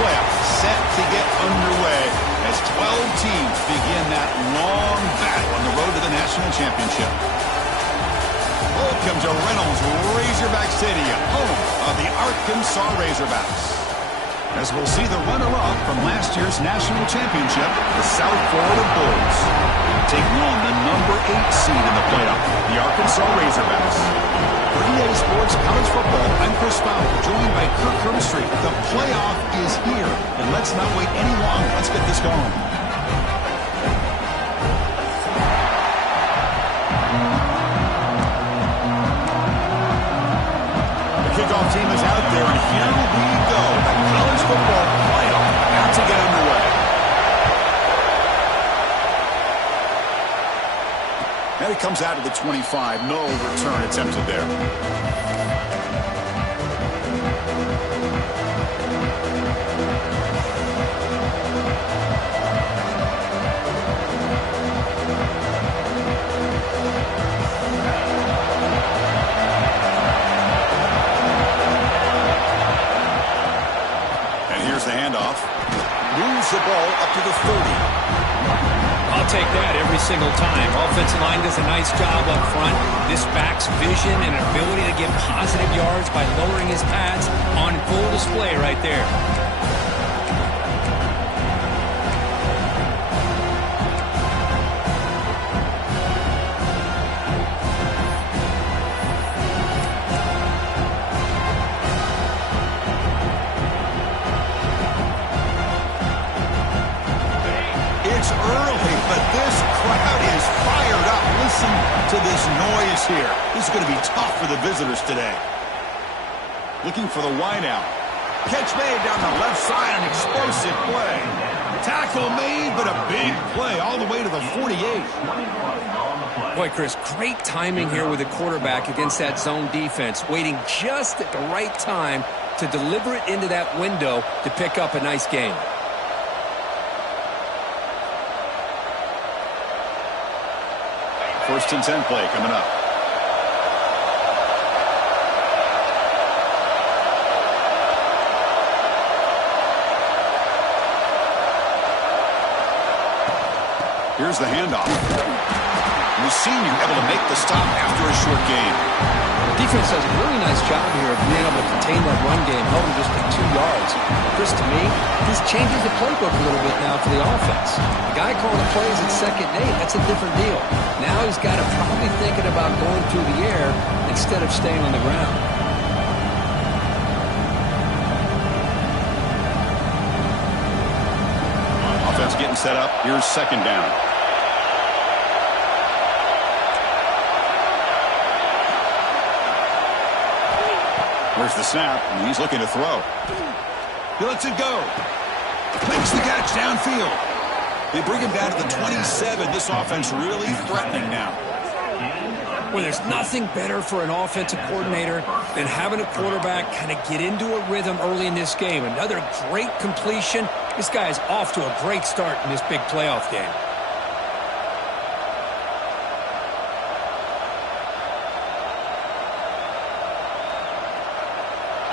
playoff set to get underway as 12 teams begin that long battle on the road to the national championship. Welcome to Reynolds Razorback Stadium, home of the Arkansas Razorbacks. As we'll see the runner-up from last year's national championship, the South Florida Bulls, taking on the number 8 seed in the playoff, the Arkansas Razorbacks. For EA Sports College Football, I'm Chris Fowler, joined by Kirk Herbstreit. The playoff is here, and let's not wait any longer. Let's get this going. The kickoff team is out there, and here we go. The college football playoff about to get underway. And it comes out to the 25. No return attempted there. And here's the handoff. Moves the ball up to the 30. I'll take that every single time. Offensive line does a nice job up front. This back's vision and ability to get positive yards by lowering his pads on full display right there. It's early, but this crowd is fired up. Listen to this noise here. This is going to be tough for the visitors today. Looking for the wideout. Catch made down the left side, an explosive play. Tackle made, but a big play all the way to the 48. Boy, Chris, great timing here with the quarterback against that zone defense, waiting just at the right time to deliver it into that window to pick up a nice gain. First and 10 play coming up. Here's the handoff. The senior able to make the stop after a short gain. Defense does a really nice job here of being able to contain that run game, held him just for 2 yards. Chris, to me, this changes the playbook a little bit now for the offense. The guy calling the plays at 2nd and 8, that's a different deal. Now he's got to probably thinking about going through the air instead of staying on the ground. Offense getting set up. Here's 2nd down. Where's the snap? And he's looking to throw. He lets it go. Makes the catch downfield. They bring him down to the 27. This offense really threatening now. Well, there's nothing better for an offensive coordinator than having a quarterback kind of get into a rhythm early in this game. Another great completion. This guy is off to a great start in this big playoff game.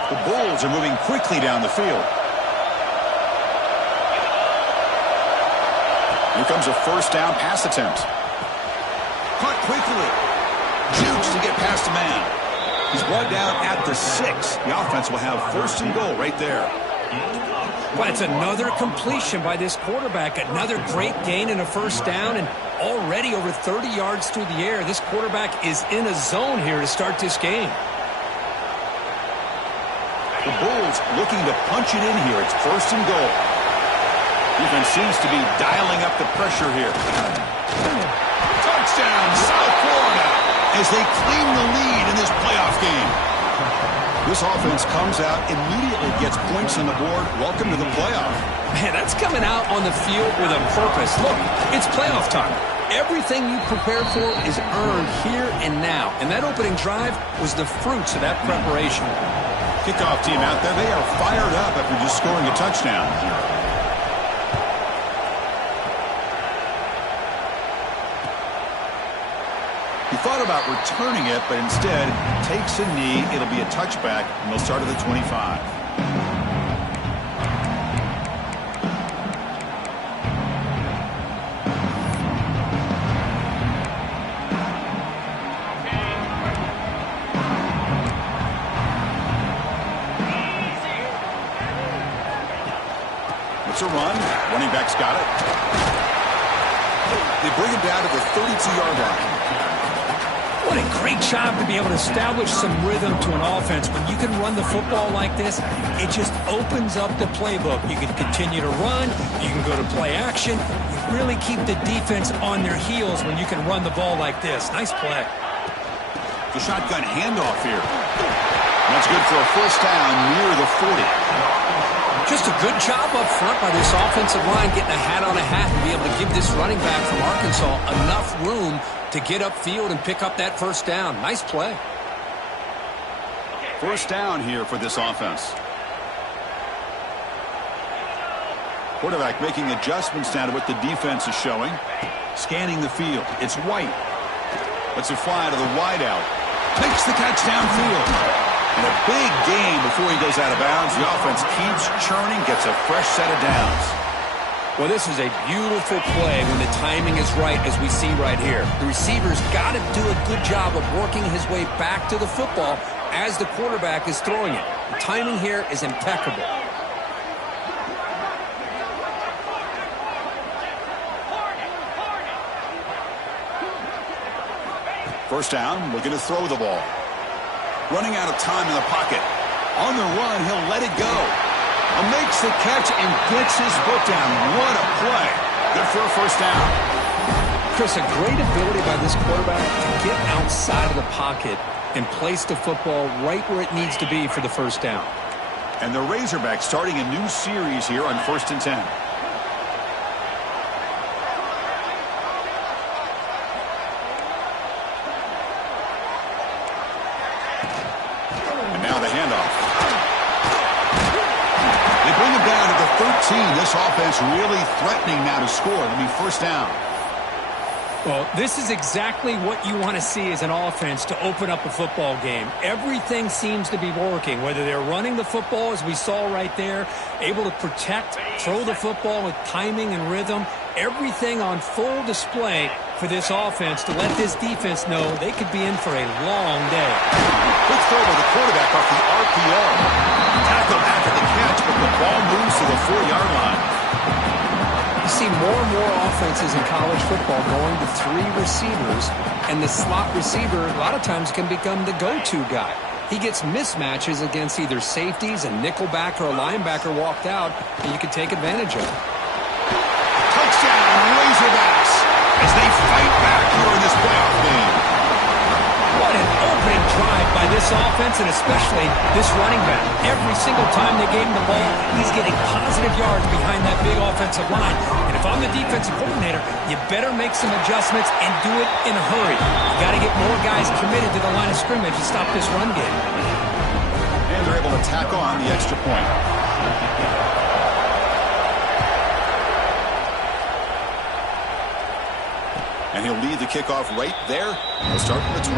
The Bulls are moving quickly down the field. Here comes a 1st down pass attempt. Caught quickly. Jukes to get past a man. He's brought down at the 6. The offense will have 1st and goal right there. Well, it's another completion by this quarterback. Another great gain and a 1st down, and already over 30 yards through the air. This quarterback is in a zone here to start this game. The Bulls looking to punch it in here. It's 1st and goal. Defense seems to be dialing up the pressure here. Touchdown, South Florida, as they claim the lead in this playoff game. This offense comes out, immediately gets points on the board. Welcome to the playoff. Man, that's coming out on the field with a purpose. Look, it's playoff time. Everything you prepare for is earned here and now. And that opening drive was the fruits of that preparation. Kickoff team out there. They are fired up after just scoring a touchdown. He thought about returning it, but instead takes a knee. It'll be a touchback, and they'll start at the 25. to run. Running back's got it. They bring him down to the 32-yard line. What a great job to be able to establish some rhythm to an offense. When you can run the football like this, it just opens up the playbook. You can continue to run. You can go to play action. You really keep the defense on their heels when you can run the ball like this. Nice play. The shotgun handoff here. That's good for a first down near the 40. Just a good job up front by this offensive line, getting a hat on a hat and be able to give this running back from Arkansas enough room to get upfield and pick up that first down. Nice play. First down here for this offense. Quarterback making adjustments now to what the defense is showing. Scanning the field. It's White. Lets it fly to the wideout. Takes the catch downfield. And a big gain before he goes out of bounds. The offense keeps churning, gets a fresh set of downs. Well, this is a beautiful play when the timing is right, as we see right here. The receiver's got to do a good job of working his way back to the football as the quarterback is throwing it. The timing here is impeccable. First down, looking to throw the ball. Running out of time in the pocket. On the run, he'll let it go. Makes the catch and gets his foot down. What a play. Good for a first down. Chris, a great ability by this quarterback to get outside of the pocket and place the football right where it needs to be for the first down. And the Razorbacks starting a new series here on 1st and 10. And now the handoff. They bring him down to the 13. This offense really threatening now to score. It'll be first down. Well, this is exactly what you want to see as an offense to open up a football game. Everything seems to be working, whether they're running the football, as we saw right there, able to protect, throw the football with timing and rhythm, everything on full display for this offense to let this defense know they could be in for a long day. Quick throw by the quarterback off the RPO. Tackle after the catch, but the ball moves to the 4-yard line. You see more and more offenses in college football going to 3 receivers, and the slot receiver a lot of times can become the go-to guy. He gets mismatches against either safeties, a nickelback, or a linebacker walked out, and you can take advantage of it. Touchdown, Razorbacks, as they fight back here in this playoff game. What an opening drive by this offense, and especially this running back. Every single time they gave him the ball, he's getting positive yards behind that big offensive line. And if I'm the defensive coordinator, you better make some adjustments and do it in a hurry. You got to get more guys committed to the line of scrimmage to stop this run game. And they're able to tack on the extra point. And he'll lead the kickoff right there. He'll start from the 25.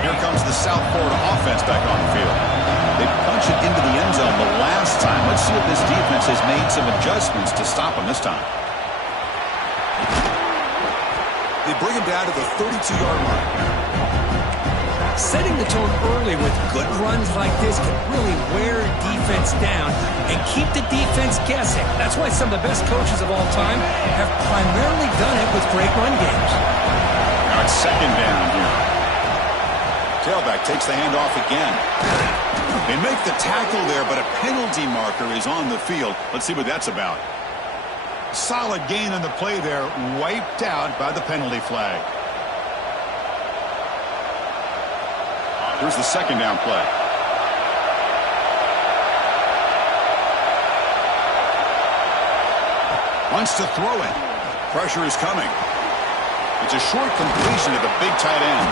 Here comes the South Florida offense back on the field. They punch it into the end zone the last time. Let's see if this defense has made some adjustments to stop them this time. They bring him down to the 32-yard line. Setting the tone early with good runs like this can really wear defense down and keep the defense guessing. That's why some of the best coaches of all time have primarily done it with great run games. Now it's second down here. Tailback takes the handoff again. They make the tackle there, but a penalty marker is on the field. Let's see what that's about. Solid gain on the play there, wiped out by the penalty flag. Here's the second down play. Wants to throw it. Pressure is coming. It's a short completion to the big tight end.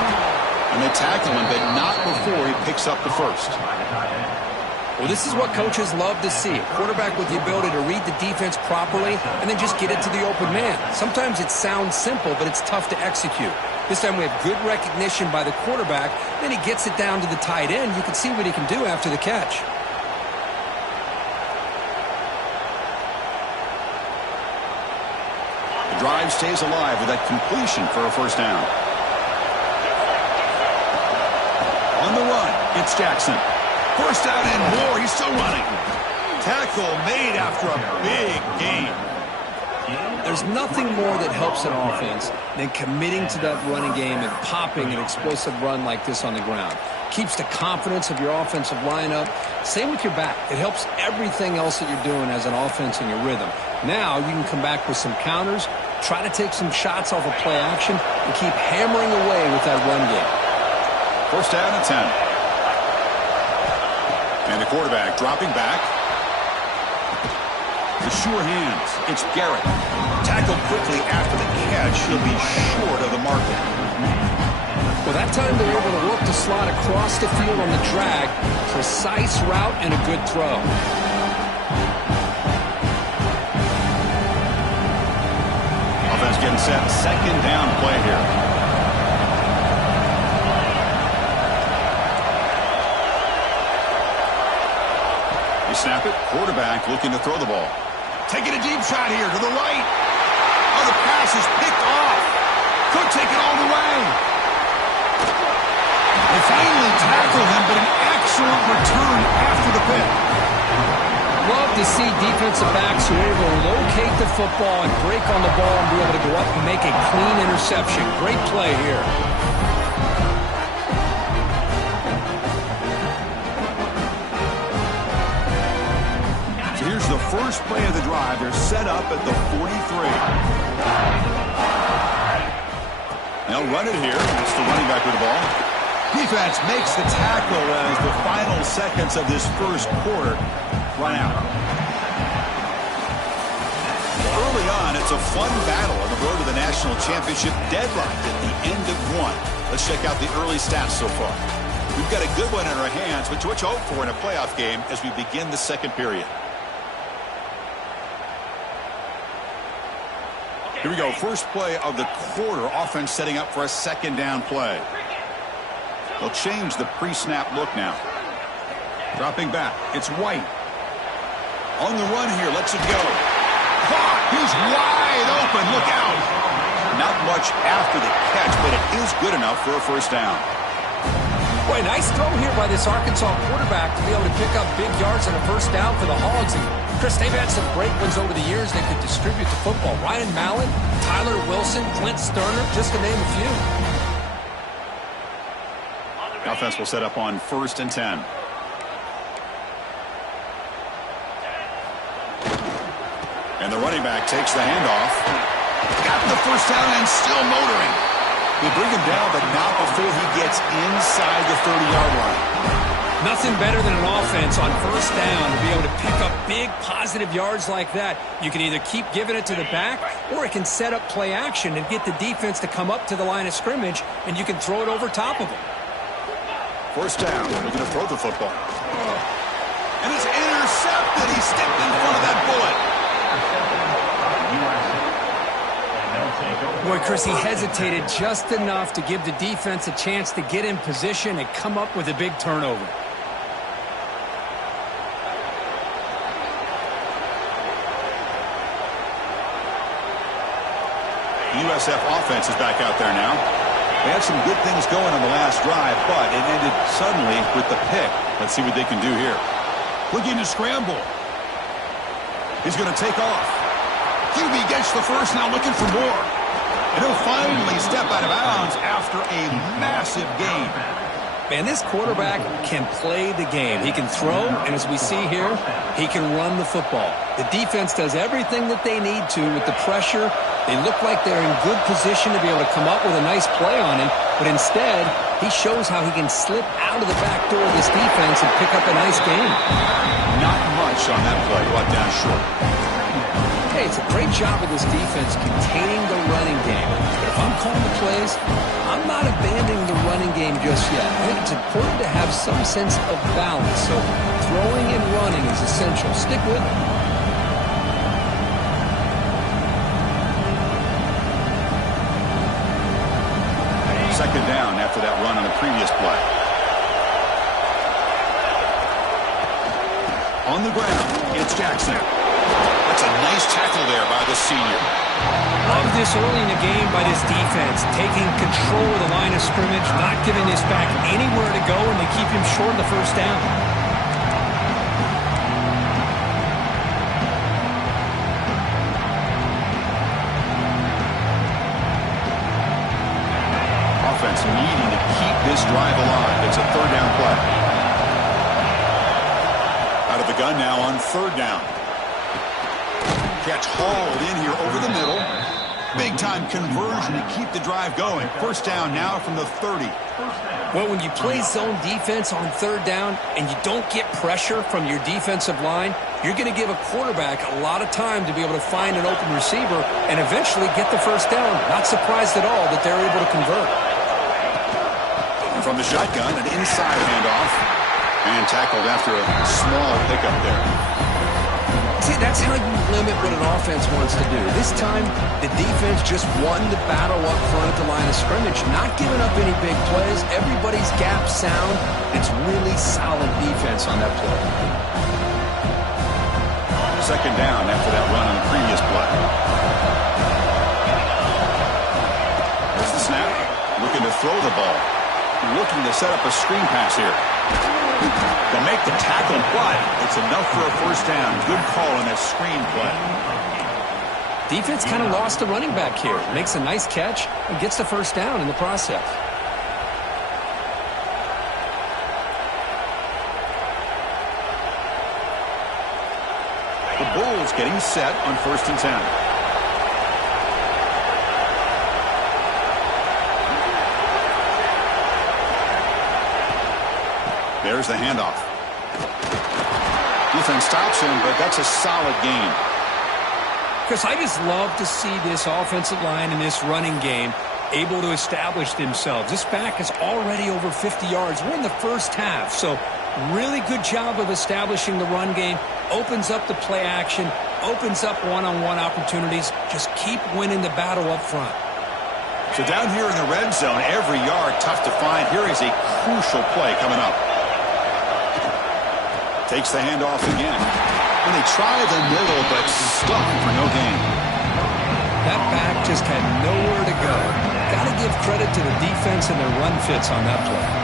And they tackle him, but not before he picks up the first. Well, this is what coaches love to see. A quarterback with the ability to read the defense properly and then just get it to the open man. Sometimes it sounds simple, but it's tough to execute. This time we have good recognition by the quarterback. Then he gets it down to the tight end. You can see what he can do after the catch. drive stays alive with that completion for a first down. On the run, it's Jackson. First down and more. He's still running. Tackle made after a big gain. There's nothing more that helps an offense than committing to that running game and popping an explosive run like this on the ground. Keeps the confidence of your offensive lineup. Same with your back. It helps everything else that you're doing as an offense in your rhythm. Now you can come back with some counters, try to take some shots off of play action, and keep hammering away with that run game. First down and 10. And the quarterback dropping back. The sure hands. It's Garrett. Tackled quickly after the catch. He'll be short of the marker. Well, that time they were able to work the slot across the field on the drag. Precise route and a good throw. Offense getting set. Second down play here. You snap it. Quarterback looking to throw the ball. Taking a deep shot here to the right. Oh, the pass is picked off. Could take it all the way. They finally tackle him, but an excellent return after the pick. Love to see defensive backs who are able to locate the football and break on the ball and be able to go up and make a clean interception. Great play here. So here's the first play of the drive. They're set up at the 43. They'll run it here. It's the running back with the ball. Defense makes the tackle as the final seconds of this first quarter run out. Early on, it's a fun battle on the road to the national championship, deadlocked at the end of one. Let's check out the early stats so far. We've got a good one in our hands, which you hope for in a playoff game as we begin the second period. Here we go. First play of the quarter. Offense setting up for a second down play. They'll change the pre-snap look now. Dropping back. It's White. On the run here. Lets it go. Caught. He's wide open. Look out. Not much after the catch, but it is good enough for a first down. Boy, nice throw here by this Arkansas quarterback to be able to pick up big yards on a first down for the Hogs. And Chris, they've had some great ones over the years that could distribute the football. Ryan Mallett, Tyler Wilson, Clint Sterner, just to name a few. The offense will set up on 1st and 10. And the running back takes the handoff. Got the first down and still motoring. They bring him down, but not before he gets inside the 30-yard line. Nothing better than an offense on first down to be able to pick up big positive yards like that. You can either keep giving it to the back, or it can set up play action and get the defense to come up to the line of scrimmage, and you can throw it over top of them. First down. They're going to throw the football. And it's intercepted. He stepped in front of that bullet. Boy, Chris, he hesitated just enough to give the defense a chance to get in position and come up with a big turnover. The USF offense is back out there now. They had some good things going on the last drive, but it ended suddenly with the pick. Let's see what they can do here. Looking to scramble. He's going to take off. QB gets the first, now looking for more. And he'll finally step out of bounds after a massive gain. Man, this quarterback can play the game. He can throw, and as we see here, he can run the football. The defense does everything that they need to with the pressure. They look like they're in good position to be able to come up with a nice play on him, but instead, he shows how he can slip out of the back door of this defense and pick up a nice gain. Not much on that play, brought down short. Hey, it's a great job of this defense containing the running game. But if I'm calling the plays, I'm not abandoning the running game just yet. I think it's important to have some sense of balance. So throwing and running is essential. Stick with it. Second down after that run on the previous play. On the ground, it's Jackson. That's a nice tackle there by the senior. Love this early in the game by this defense, taking control of the line of scrimmage, not giving this back anywhere to go, and they keep him short of the first down. Offense needing to keep this drive alive. It's a third down play. Out of the gun now on third down. Catch hauled in here over the middle. Big-time conversion to keep the drive going. First down now from the 30. Well, when you play zone defense on third down and you don't get pressure from your defensive line, you're going to give a quarterback a lot of time to be able to find an open receiver and eventually get the first down. Not surprised at all that they're able to convert. From the shotgun, an inside handoff. And tackled after a small pickup there. See, that's how you limit what an offense wants to do. This time, the defense just won the battle up front at the line of scrimmage, not giving up any big plays. Everybody's gap sound. It's really solid defense on that play. Second down after that run on the previous play. There's the snap. Looking to throw the ball. Looking to set up a screen pass here. They'll make the tackle, but it's enough for a first down. Good call on that screen play. Defense kind of lost the running back here. Makes a nice catch and gets the first down in the process. The Bulls getting set on 1st and 10. There's the handoff. Defense stops him, but that's a solid gain. Chris, I just love to see this offensive line in this running game able to establish themselves. This back is already over 50 yards. We're in the first half, so really good job of establishing the run game. Opens up the play action, opens up one-on-one opportunities. Just keep winning the battle up front. So down here in the red zone, every yard tough to find. Here is a crucial play coming up. Takes the handoff again. And they try the middle, but stuck for no gain. That back just had nowhere to go. Got to give credit to the defense and their run fits on that play.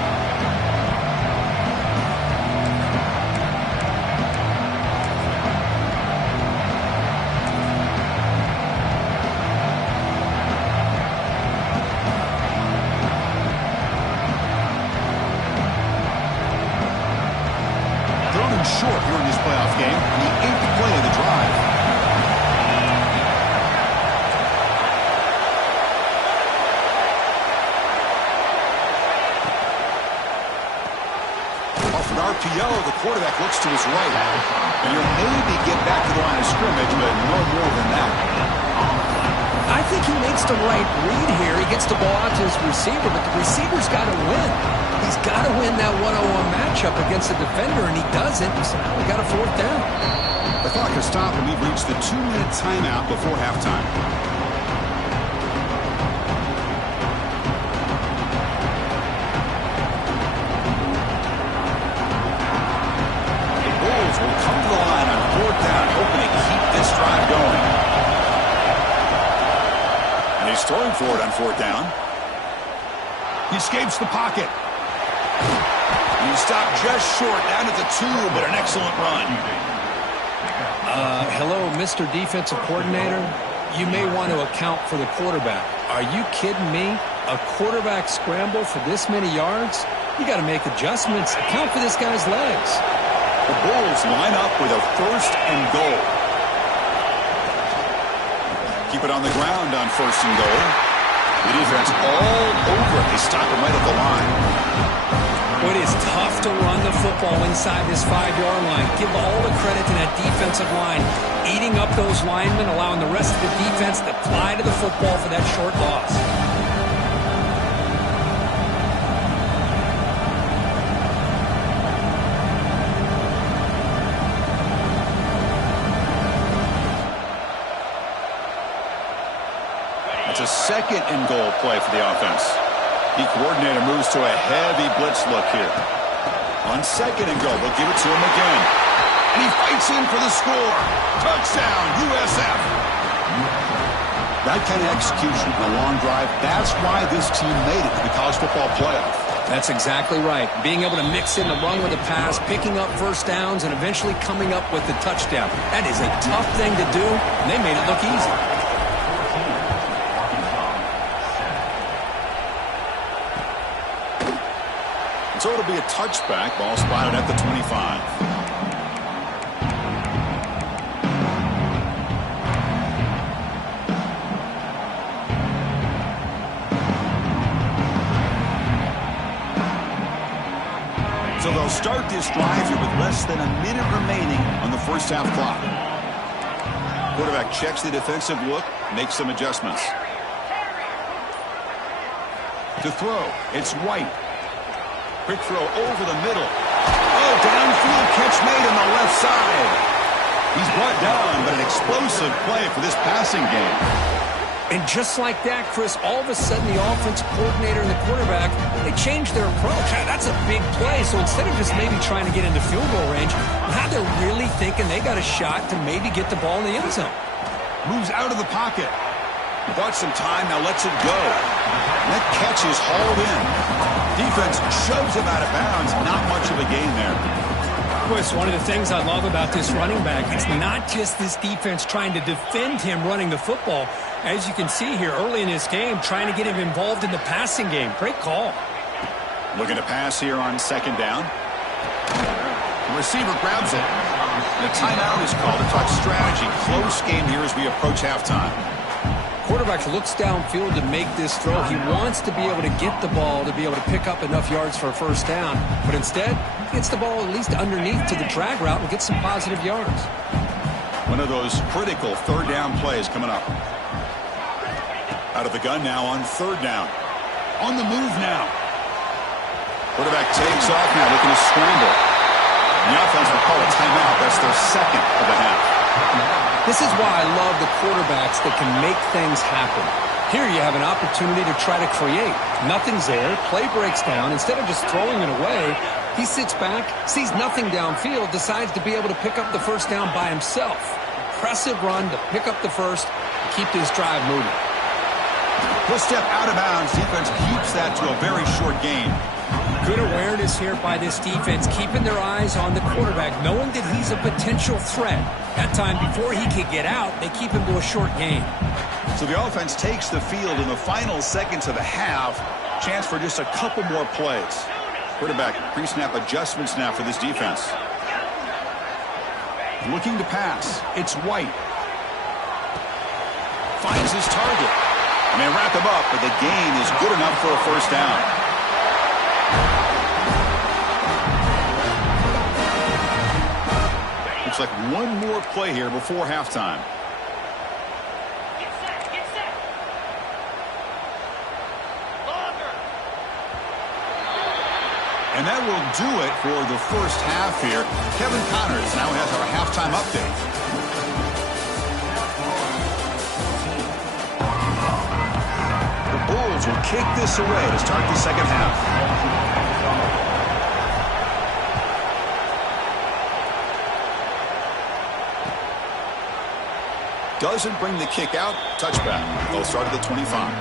Short here in this playoff game, the 8th play of the drive. Off an RPO, the quarterback looks to his right. And he'll maybe get back to the line of scrimmage, but no more than that. I think he makes the right read here. He gets the ball out to his receiver, but the receiver's got to win. He's got to win that one-on-one matchup against the defender, and he doesn't. So now we got a fourth down. The clock has stopped, and we've reached the 2-minute timeout before halftime. The Bulls will come to the line on 4th down, hoping to keep this drive going. And he's throwing for it on 4th down. He escapes the pocket. He stopped just short, down at the 2, but an excellent run. Hello, Mr. Defensive Coordinator. You may want to account for the quarterback. Are you kidding me? A quarterback scramble for this many yards? You got to make adjustments. Account for this guy's legs. The Bulls line up with a 1st and goal. Keep it on the ground on 1st and goal. The defense all over it. They stop him right at the line. It is tough to run the football inside this 5-yard line. Give all the credit to that defensive line, eating up those linemen, allowing the rest of the defense to fly to the football for that short loss. It's a 2nd and goal play for the offense. The coordinator moves to a heavy blitz look here. On 2nd and goal, they'll give it to him again. And he fights in for the score. Touchdown, USF. That kind of execution in a long drive, that's why this team made it to the college football playoff. That's exactly right. Being able to mix in the run with the pass, picking up first downs, and eventually coming up with the touchdown. That is a tough thing to do, and they made it look easy. So it'll be a touchback. Ball spotted at the 25. So they'll start this drive here with less than a minute remaining on the first half clock. Quarterback checks the defensive look, makes some adjustments. To throw, it's White. Quick throw over the middle. Oh, downfield catch made on the left side. He's brought down, but an explosive play for this passing game. And just like that, Chris, all of a sudden the offensive coordinator and the quarterback, they changed their approach. That's a big play. So instead of just maybe trying to get into field goal range, now they're really thinking they got a shot to maybe get the ball in the end zone. Moves out of the pocket. Bought some time, now lets it go. And that catch is hauled in. Defense shoves him out of bounds. Not much of a gain there. Chris, one of the things I love about this running back, it's not just this defense trying to defend him running the football. As you can see here early in this game, trying to get him involved in the passing game. Great call. Looking to pass here on second down. The receiver grabs it. And a timeout is called to talk strategy. Close game here as we approach halftime. Quarterback looks downfield to make this throw. He wants to be able to get the ball to be able to pick up enough yards for a first down. But instead, he gets the ball at least underneath to the drag route and gets some positive yards. One of those critical third down plays coming up. Out of the gun now on third down. On the move now. Quarterback takes off now, looking to scramble. And the offense will call a timeout. That's their second of the half. This is why I love the quarterbacks that can make things happen. Here you have an opportunity to try to create. Nothing's there. Play breaks down. Instead of just throwing it away, he sits back, sees nothing downfield, decides to be able to pick up the first down by himself. Impressive run to pick up the first and keep this drive moving. He'll step out of bounds. Defense keeps that to a very short gain. Good awareness here by this defense, keeping their eyes on the quarterback, knowing that he's a potential threat. That time, before he could get out, they keep him to a short gain. So the offense takes the field in the final seconds of the half. Chance for just a couple more plays. Quarterback pre-snap adjustments now for this defense. Looking to pass. It's White. Finds his target. And they wrap him up, but the gain is good enough for a first down. Looks like one more play here before halftime. And that will do it for the first half here. Kevin Connors now has our halftime update. The Bulls will kick this away to start the second half. Doesn't bring the kick out. Touchback. They'll start at the 25.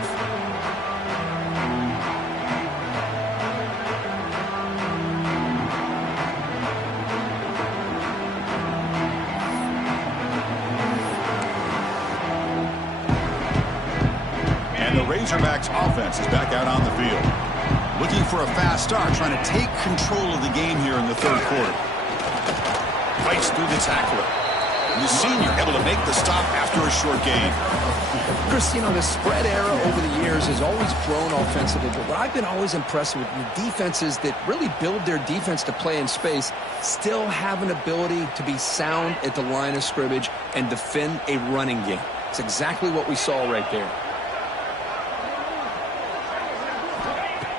And the Razorbacks offense is back out on the field. Looking for a fast start, trying to take control of the game here in the third quarter. Fights through the tackler. The senior able to make the stop after a short gain. Chris, you know, the spread era over the years has always grown offensively, but what I've been always impressed with the defenses that really build their defense to play in space still have an ability to be sound at the line of scrimmage and defend a running game. It's exactly what we saw right there.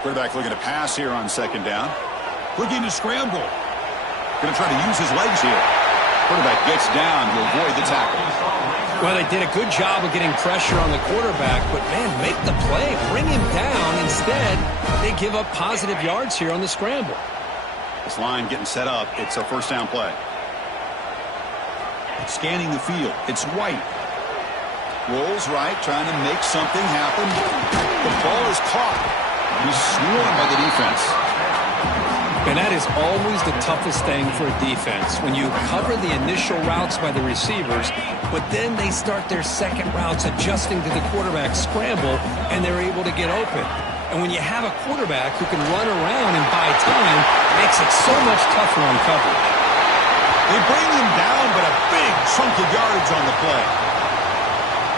Quarterback looking to pass here on second down. Looking to scramble. Going to try to use his legs here. Quarterback gets down to avoid the tackle. Well, they did a good job of getting pressure on the quarterback, but, man, make the play. Bring him down. Instead, they give up positive yards here on the scramble. This line getting set up. It's a first down play. Scanning the field. It's White. Rolls right, trying to make something happen. The ball is caught. He's swarmed by the defense. And that is always the toughest thing for a defense, when you cover the initial routes by the receivers, but then they start their second routes adjusting to the quarterback's scramble, and they're able to get open. And when you have a quarterback who can run around and buy time, it makes it so much tougher on coverage. They bring him down, but a big chunk of yardage on the play.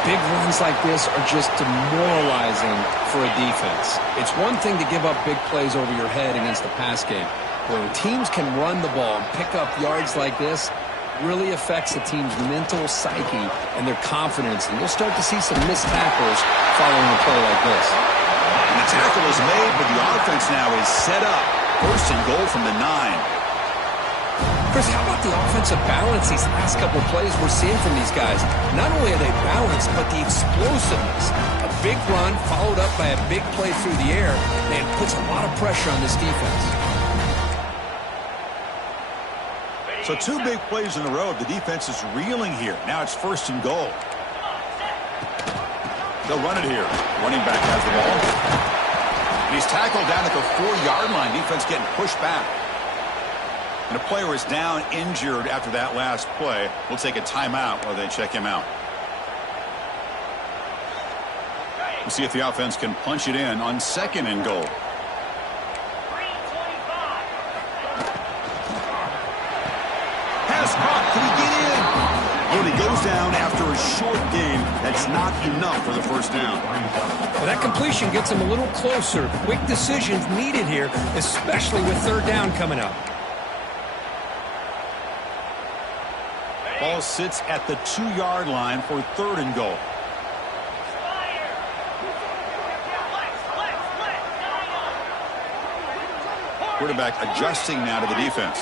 Big runs like this are just demoralizing for a defense. It's one thing to give up big plays over your head against the pass game. But when teams can run the ball and pick up yards like this, it really affects the team's mental psyche and their confidence. And you'll start to see some missed tackles following a play like this. And the tackle is made, but the offense now is set up. First and goal from the 9. Chris, how about the offensive balance these last couple of plays we're seeing from these guys? Not only are they balanced, but the explosiveness. A big run followed up by a big play through the air, and puts a lot of pressure on this defense. So 2 big plays in a row. The defense is reeling here. Now it's first and goal. They'll run it here. Running back has the ball. And he's tackled down at the 4-yard line. Defense getting pushed back. And a player is down injured after that last play. We'll take a timeout while they check him out. We'll see if the offense can punch it in on second and goal. Pass caught. Can he get in? When he goes down after a short gain, that's not enough for the first down. Well, that completion gets him a little closer. Quick decisions needed here, especially with third down coming up. Ball sits at the 2-yard line for third and goal. Quarterback adjusting now to the defense.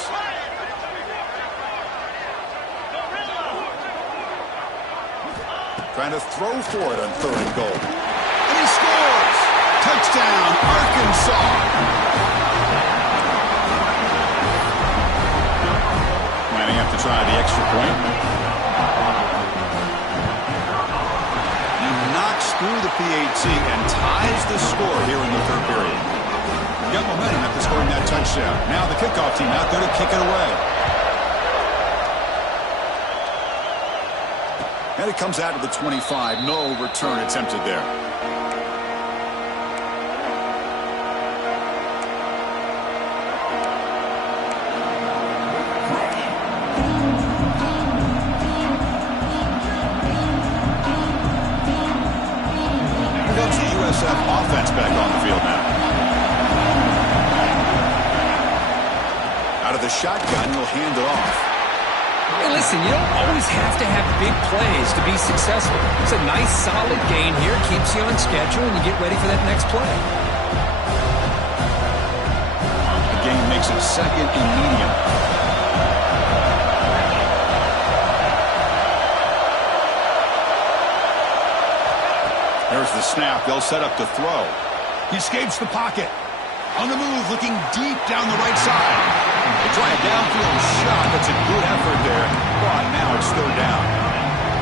Trying to throw for it on third and goal. And he scores! Touchdown, Arkansas! Might have to try the extra point. He knocks through the PAT and ties the score here in the third period. You got momentum after scoring that touchdown. Now the kickoff team out there to kick it away. And it comes out to the 25. No return attempted there. Here comes the USF offense back on the field now. Out of the shotgun, he'll hand it off. Hey, listen, you don't always have to have big plays to be successful. It's a nice, solid gain here. Keeps you on schedule, and you get ready for that next play. The gain makes it second and medium. There's the snap. They'll set up to throw. He escapes the pocket. On the move, looking deep down the right side. They try a downfield shot. That's a good effort there. But now it's third down.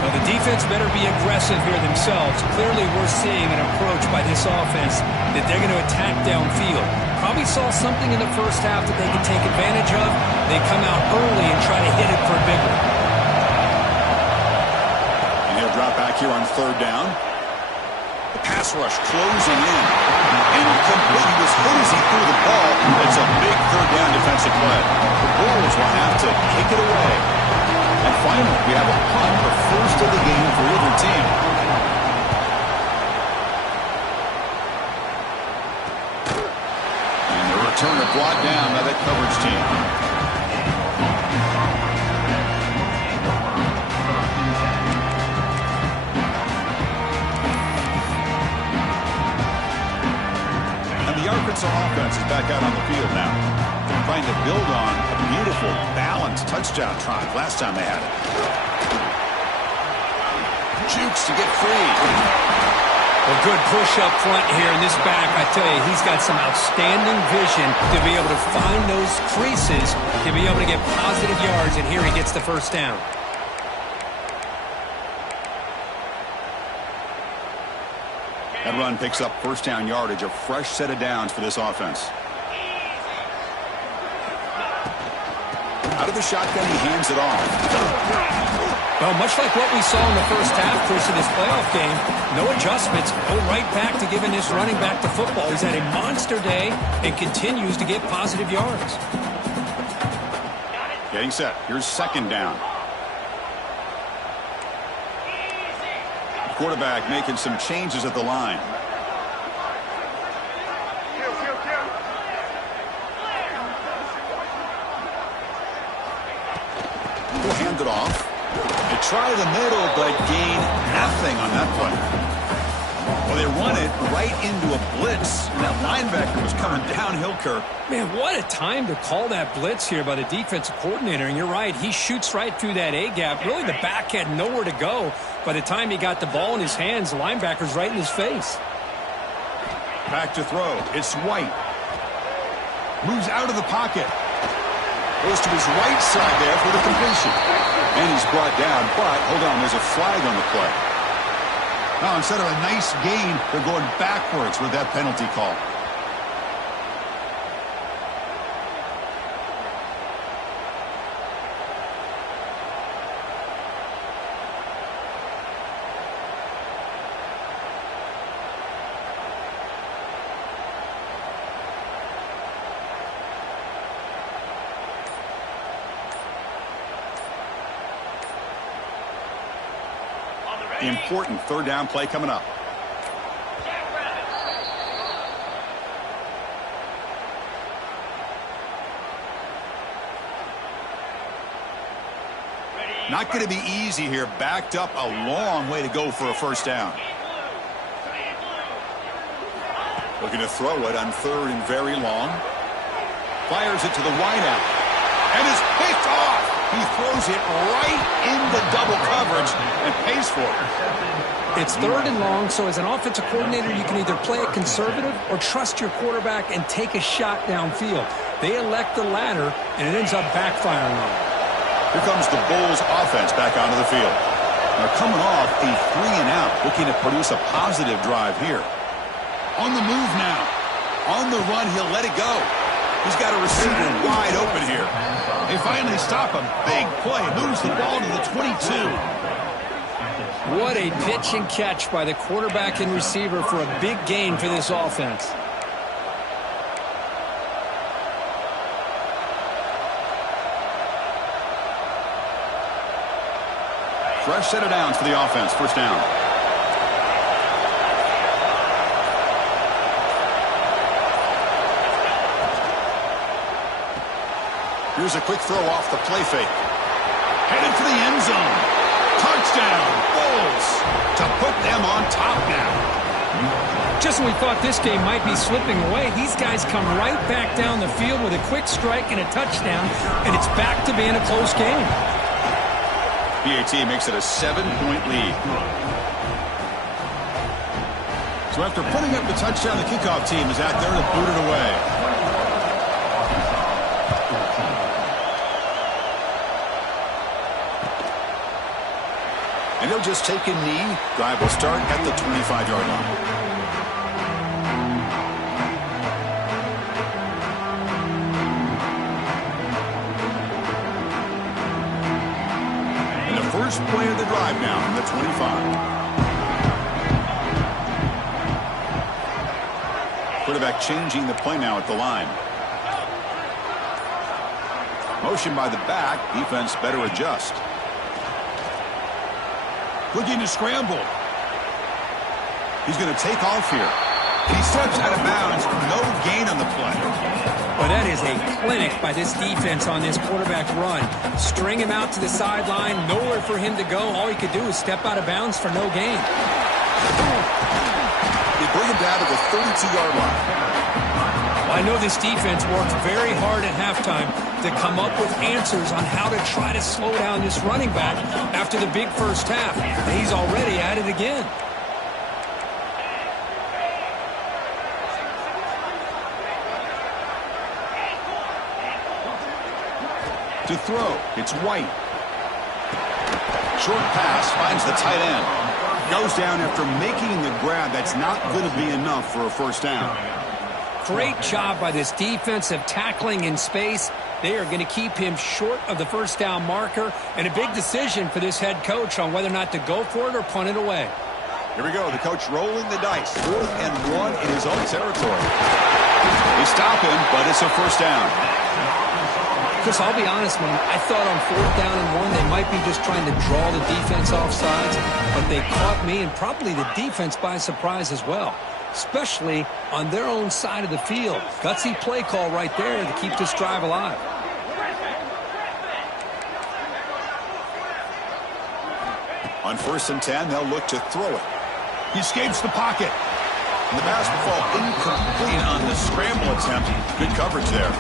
Well, the defense better be aggressive here themselves. Clearly, we're seeing an approach by this offense that they're going to attack downfield. Probably saw something in the first half that they could take advantage of. They come out early and try to hit it for a big one. And he'll drop back here on third down. The pass rush closing in. Incomplete. He was hosing through the ball. It's a big third down defensive play. The Bulls will have to kick it away. And finally, we have a punt, the first of the game for either team. And the returner brought down by that coverage team. Arkansas offense is back out on the field now, trying to build on a beautiful, balanced touchdown drive last time they had it. Jukes to get free. A good push up front here, and this back, I tell you, he's got some outstanding vision to be able to find those creases, to be able to get positive yards, and here he gets the first down. That run picks up first down yardage, a fresh set of downs for this offense. Out of the shotgun, he hands it off. Well, much like what we saw in the first half, Chris, in this playoff game, no adjustments. Go right back to giving this running back to football. He's had a monster day and continues to get positive yards. Getting set. Here's second down. Quarterback making some changes at the line. He'll hand it off. They try the middle, but gain nothing on that play. Well, they run it right into a blitz. That linebacker was coming downhill, Kirk. Man, what a time to call that blitz here by the defensive coordinator. And you're right, he shoots right through that A-gap. Really, the back had nowhere to go. By the time he got the ball in his hands, the linebacker's right in his face. Back to throw. It's White. Moves out of the pocket. Goes to his right side there for the completion. And he's brought down, but hold on, there's a flag on the play. Now, instead of a nice gain, they're going backwards with that penalty call. Important third down play coming up. Not going to be easy here. Backed up a long way to go for a first down. Looking to throw it on third and very long. Fires it to the wideout. And is picked off. He throws it right into double coverage and pays for it. It's third and long, so as an offensive coordinator, you can either play it conservative or trust your quarterback and take a shot downfield. They elect the latter, and it ends up backfiring on them. Here comes the Bulls offense back onto the field. They're coming off a 3-and-out, looking to produce a positive drive here. On the move now. On the run, he'll let it go. He's got a receiver wide open here. They finally stop him. Big play. Moves the ball to the 22. What a pitch and catch by the quarterback and receiver for a big gain for this offense. Fresh set of downs for the offense. First down. Here's a quick throw off the play fake. Headed for the end zone. Touchdown, Bulls, to put them on top now. Just when we thought this game might be slipping away, these guys come right back down the field with a quick strike and a touchdown, and it's back to being a close game. PAT makes it a 7-point lead. So after putting up the touchdown, the kickoff team is out there to boot it away. And he'll just take a knee. Drive will start at the 25-yard line. And the first play of the drive now from the 25. Quarterback changing the play now at the line. Motion by the back. Defense better adjust. Looking to scramble. He's going to take off here. He steps out of bounds. No gain on the play. Well, that is a clinic by this defense on this quarterback run. String him out to the sideline. Nowhere for him to go. All he could do is step out of bounds for no gain. They bring him down to the 32-yard line. I know this defense worked very hard at halftime to come up with answers on how to try to slow down this running back after the big first half. And he's already at it again. To throw, it's White. Short pass finds the tight end. Goes down after making the grab. That's not going to be enough for a first down. Great job by this defensive tackling in space. They are going to keep him short of the first down marker, and a big decision for this head coach on whether or not to go for it or punt it away. Here we go. The coach rolling the dice. 4th and 1 in his own territory. They stop him, but it's a first down. Chris, I'll be honest, man. I thought on 4th down and 1 they might be just trying to draw the defense off sides, but they caught me and probably the defense by surprise as well, especially on their own side of the field. Gutsy play call right there to keep this drive alive. On 1st and 10, they'll look to throw it. He escapes the pocket. And the pass will fall incomplete on the scramble attempt. Good coverage there.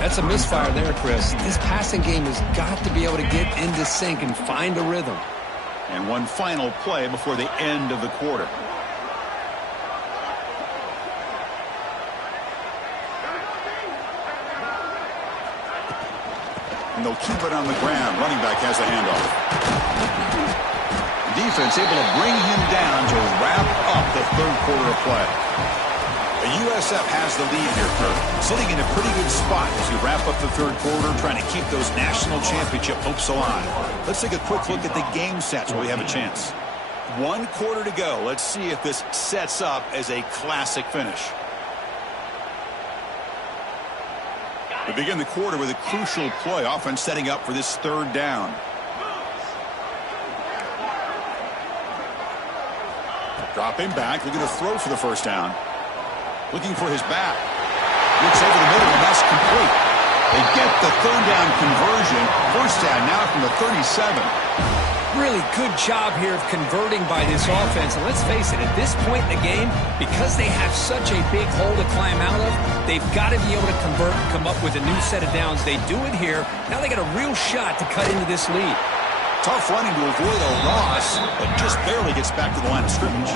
That's a misfire there, Chris. This passing game has got to be able to get into sync and find a rhythm. And one final play before the end of the quarter. And they'll keep it on the ground. Running back has the handoff. Defense able to bring him down to wrap up the 3rd quarter of play. The USF has the lead here, Kurt. Sitting in a pretty good spot as you wrap up the 3rd quarter, trying to keep those national championship hopes alive. Let's take a quick look at the game sets where we have a chance. 1 quarter to go. Let's see if this sets up as a classic finish. We begin the quarter with a crucial play. Offense setting up for this 3rd down. Dropping back, looking to throw for the first down. Looking for his back. Looks over the middle, and that's complete. They get the 3rd down conversion. First down now from the 37. Really good job here of converting by this offense. And let's face it, at this point in the game, because they have such a big hole to climb out of, they've got to be able to convert and come up with a new set of downs. They do it here. Now they got a real shot to cut into this lead. Tough running to avoid a loss, but just barely gets back to the line of scrimmage.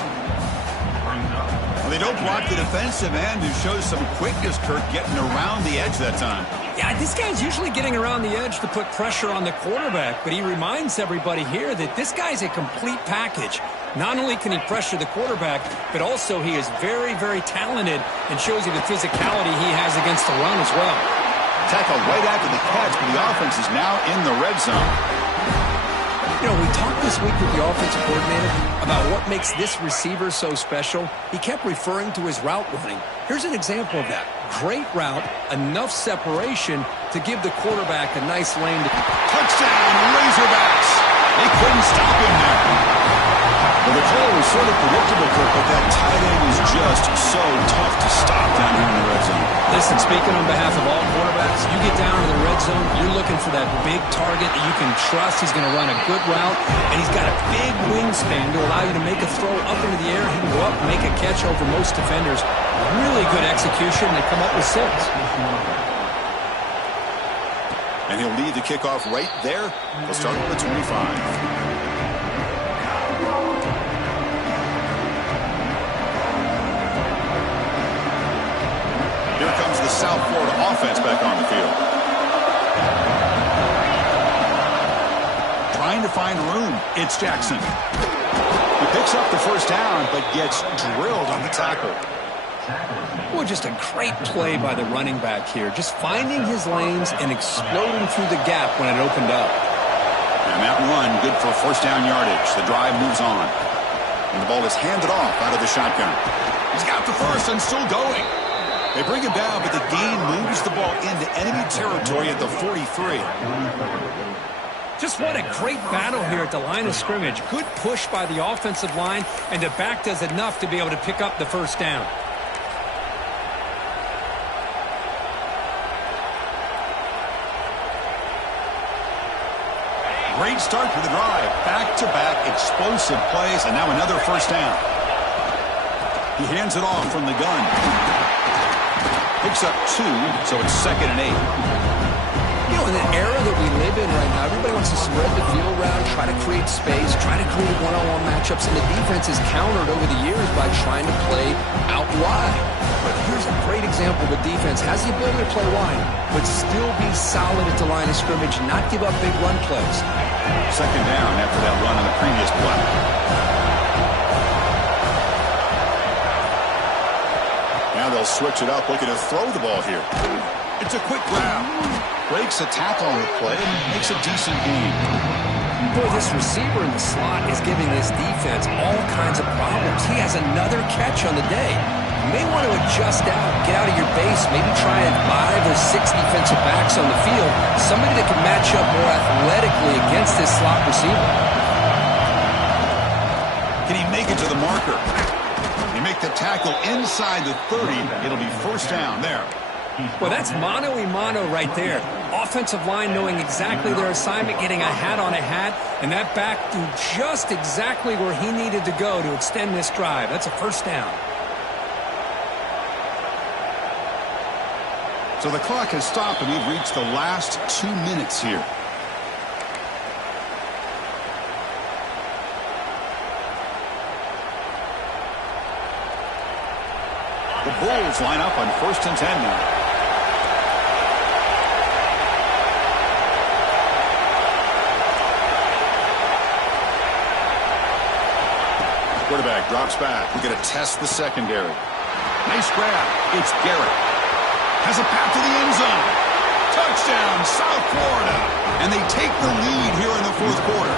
Well, they don't block the defensive end, who shows some quickness, Kurt, getting around the edge that time. Yeah, this guy's usually getting around the edge to put pressure on the quarterback, but he reminds everybody here that this guy's a complete package. Not only can he pressure the quarterback, but also he is very, very talented and shows you the physicality he has against the run as well. Tackle right after the catch, but the offense is now in the red zone. You know, we talked this week with the offensive coordinator about what makes this receiver so special. He kept referring to his route running. Here's an example of that. Great route, enough separation to give the quarterback a nice lane. Touchdown, Razorbacks! They couldn't stop him there. Well, the play was sort of predictable, Kurt, but that tight end is just so tough to stop down here in the red zone. Listen, speaking on behalf of all quarterbacks, you get down to the red zone, you're looking for that big target that you can trust. He's going to run a good route, and he's got a big wingspan to allow you to make a throw up into the air. He can go up and make a catch over most defenders. Really good execution. They come up with 6. And he'll lead the kickoff right there. They'll start with the 25. Here comes the South Florida offense back on the field. Trying to find room. It's Jackson. He picks up the first down, but gets drilled on the tackle. Well, just a great play by the running back here. Just finding his lanes and exploding through the gap when it opened up. And that run, good for first down yardage. The drive moves on. And the ball is handed off out of the shotgun. He's got the first and still going. They bring him down, but the gain moves the ball into enemy territory at the 43. Just what a great battle here at the line of scrimmage. Good push by the offensive line, and the back does enough to be able to pick up the first down. Great start to the drive. Back-to-back explosive plays, and now another first down. He hands it off from the gun. Picks up 2, so it's 2nd and 8. You know, in the era that we live in right now, everybody wants to spread the field around, try to create space, try to create one-on-one matchups, and the defense is countered over the years by trying to play out wide. But here's a great example of a defense has the ability to play wide, but still be solid at the line of scrimmage, not give up big run plays. 2nd down after that run on the previous play. Now they'll switch it up, looking to throw the ball here. It's a quick grab. Breaks a tackle on the play and makes a decent gain. Boy, this receiver in the slot is giving this defense all kinds of problems. He has another catch on the day. You may want to adjust out, get out of your base, maybe try and 5 or 6 defensive backs on the field, somebody that can match up more athletically against this slot receiver. Can he make it to the marker? You make the tackle inside the 30. It'll be first down there. Well, that's mano-a-mano right there. Offensive line knowing exactly their assignment, getting a hat on a hat, and that back threw just exactly where he needed to go to extend this drive. That's a first down. So the clock has stopped, and we've reached the last 2 minutes here. The Bulls line up on 1st and 10 now. Quarterback drops back. We're going to test the secondary. Nice grab. It's Garrett. Has a path to the end zone. Touchdown, South Florida. And they take the lead here in the 4th quarter.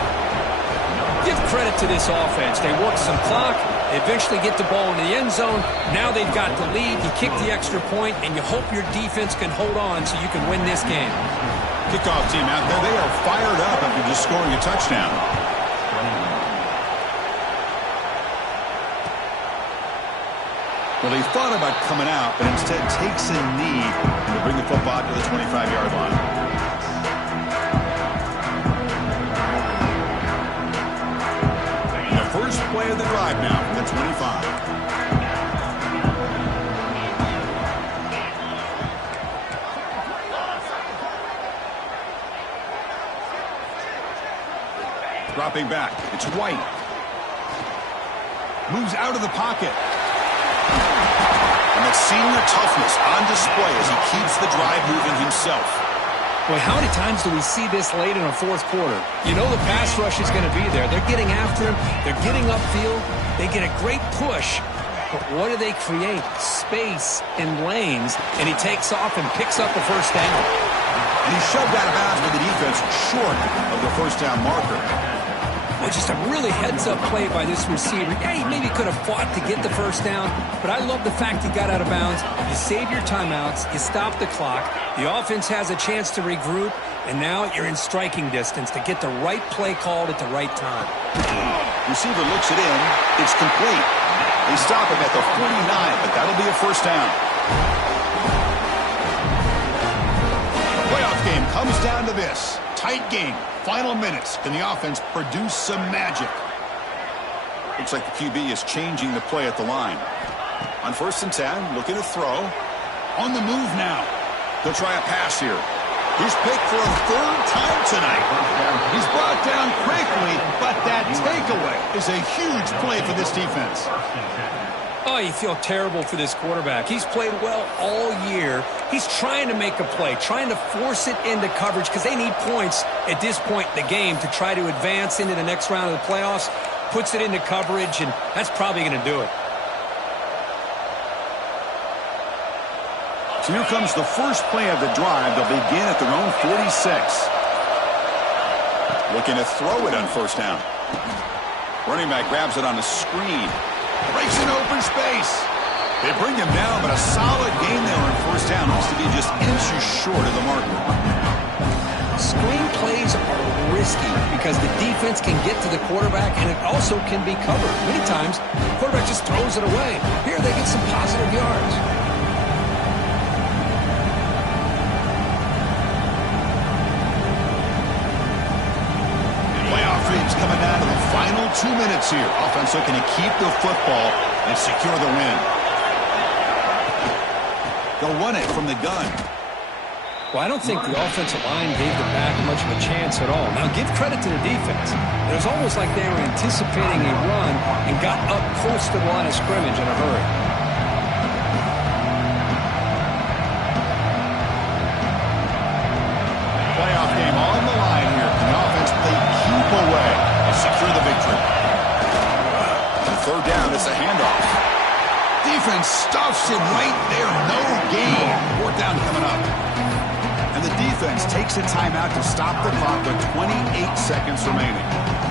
Give credit to this offense. They work some clock. They eventually get the ball in the end zone. Now they've got the lead. You kick the extra point, and you hope your defense can hold on so you can win this game. Kickoff team out there. They are fired up after just scoring a touchdown. Well, he thought about coming out, but instead takes a knee to bring the football to the 25-yard line. The first play of the drive now from the 25. Dropping back. It's White. Moves out of the pocket. And that senior toughness on display as he keeps the drive moving himself. Boy, how many times do we see this late in a 4th quarter? You know the pass rush is going to be there. They're getting after him. They're getting upfield. They get a great push. But what do they create? Space and lanes. And he takes off and picks up the first down. And he shoved out of bounds with the defense short of the first down marker. Well, just a really heads-up play by this receiver. Yeah, he maybe could have fought to get the first down, but I love the fact he got out of bounds. You save your timeouts, you stop the clock, the offense has a chance to regroup, and now you're in striking distance to get the right play called at the right time. Receiver looks it in. It's complete. They stop him at the 49, but that'll be a first down. The playoff game comes down to this. Tight game. Final minutes. Can the offense produce some magic? Looks like the QB is changing the play at the line. On 1st and 10, looking to throw. On the move now. They'll try a pass here. He's picked for a 3rd time tonight. He's brought down quickly, but that takeaway is a huge play for this defense. Oh, you feel terrible for this quarterback. He's played well all year. He's trying to make a play, trying to force it into coverage because they need points at this point in the game to try to advance into the next round of the playoffs. Puts it into coverage, and that's probably going to do it. So here comes the first play of the drive. They'll begin at their own 46. Looking to throw it on first down. Running back grabs it on the screen. Breaks in open space. They bring him down, but a solid gain there on first down. Needs to be just inches short of the marker. Screen plays are risky because the defense can get to the quarterback, and it also can be covered. Many times, the quarterback just throws it away. Here, they get some positive yards. Coming down to the final 2 minutes here. Offense looking to keep the football and secure the win. They'll run it from the gun. Well, I don't think the offensive line gave the back much of a chance at all. Now, give credit to the defense. It was almost like they were anticipating a run and got up close to the line of scrimmage in a hurry. Playoff game on the line here. Can the offense play keep away and secure the victory? On 3rd down, it's a handoff. defense stuffs him right there. No gain. Fourth down coming up. And the defense takes a timeout to stop the clock with 28 seconds remaining.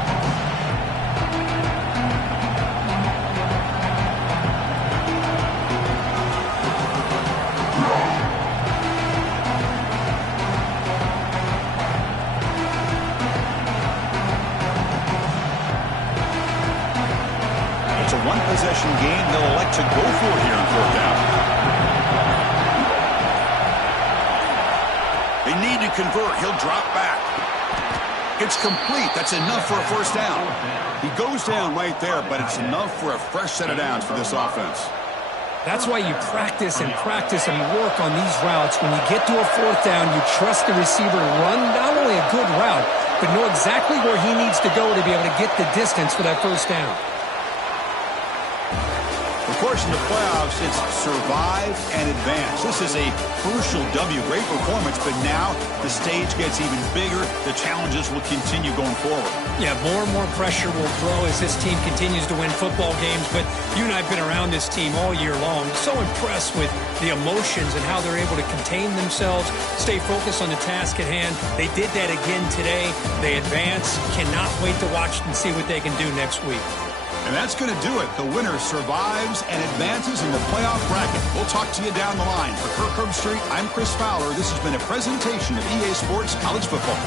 It's a one-possession game they'll elect to go for here in fourth down. They need to convert. He'll drop back. It's complete. That's enough for a first down. He goes down right there, but it's enough for a fresh set of downs for this offense. That's why you practice and work on these routes. When you get to a fourth down, you trust the receiver to run not only a good route, but know exactly where he needs to go to be able to get the distance for that first down. Of course, in the playoffs, it's survive and advance. This is a crucial W. Great performance, but now the stage gets even bigger. The challenges will continue going forward. Yeah, more and more pressure will grow as this team continues to win football games. But you and I have been around this team all year long. So impressed with the emotions and how they're able to contain themselves, stay focused on the task at hand. They did that again today. They advance. Cannot wait to watch and see what they can do next week. And that's going to do it. The winner survives and advances in the playoff bracket. We'll talk to you down the line. For Kirk Herbstreit, I'm Chris Fowler. This has been a presentation of EA Sports College Football.